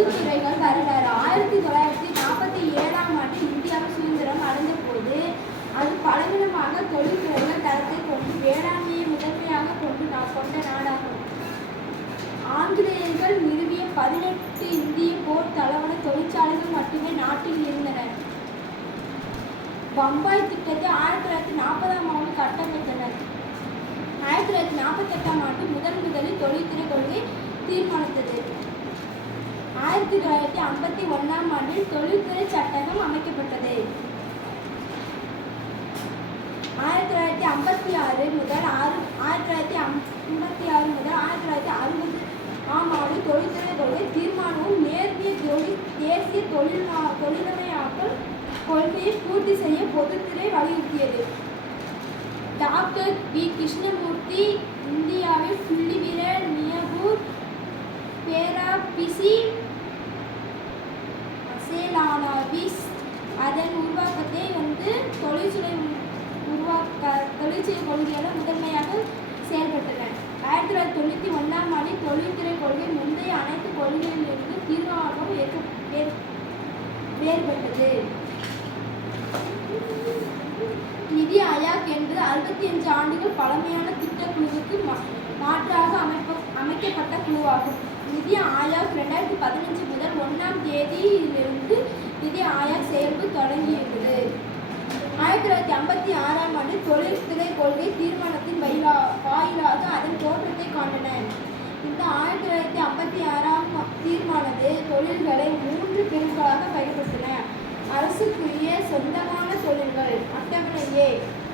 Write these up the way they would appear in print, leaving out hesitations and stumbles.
பொதுத்துறைகள் வரலாறு. 1947ஆம் ஆண்டு இந்தியாவில் சுதந்திரம் அடைந்த போது அது பலவிதமாக தொழில்துறைகள் தரத்தை கொண்டு வேளாண்மையை முதன்மையாக கொண்ட நாடாகும். ஆங்கிலேயர்கள் நிறுவிய 18 இந்திய போர் தளவாட தொழிற்சாலைகள் மட்டுமே நாட்டில் இருந்தன. பம்பாய் திட்டத்தை 1940ஆம் ஆண்டு கட்டமைத்தனர். 1948ஆம் ஆண்டு முதலில் தொழில்துறை கொள்கை தீர்மானித்தது. 1951ஆம் ஆண்டில் தொழில்துறை சட்டகம் அமைக்கப்பட்டது. 1956 முதல் 1960ஆம் ஆண்டு தொழில்துறை கொள்கை தீர்மானமும் தேசிய தொழிலமையாக்கல் கொள்கையை பூர்த்தி செய்ய பொதுத்துறை வலியுறுத்தியது. Doctor B. கிருஷ்ணமூர்த்தி இந்தியாவில் புள்ளிவிவர நிபுணர் பேராபிசி சேலானாவிஸ் அதன் உருவாக்கத்தை தொழிற்துறை கொள்கையால் முதன்மையாக செயல்பட்டனர். 1991ஆம் ஆண்டில் தொழில்துறை கொள்கை முந்தைய அனைத்து கொள்கைகளிலிருந்து தீர்மானமாக வேறுபட்டது. நிதி ஆயோக் என்பது 65 ஆண்டுகள் பழமையான திட்டக்குழுவுக்கு மாற்றாக அமைக்கப்பட்ட குழுவாகும். நிதி ஆயோக் 2015 முதல் 1ஆம் தேதியிலிருந்து நிதி ஆயோக் செயல்பு தொடங்கியுள்ளது. 1956ஆம் ஆண்டு தொழில்துறை கொள்கை தீர்மானத்தின் வாயிலாக அதன் தோற்றத்தை காண்டன. இந்த 1956ஆம் தீர்மானது தொழில்களை 3 பிரிவுகளாக வகைப்படுத்தின. அரசுக்குரிய சொந்தமான தொழில்கள் அட்டவணையே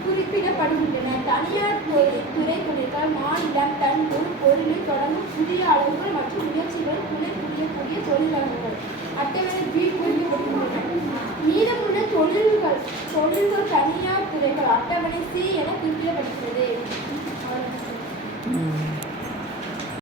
குறிப்பிடப்படுகின்றன. தனியார் துறை தொழில்கள் மாநிலம் தன் பொருளில் தொடங்கும் புதிய அளவுகள் மற்றும் முயற்சிகள் துணை புரியக்கூடிய தொழிலாளர்கள் அட்டவணை பி குறிப்பிடப்படுகின்றன. மீதமுள்ள தொழில்கள் தனியார் துறைகள் அட்டவணை சி என குறிப்பிடப்படுகிறது.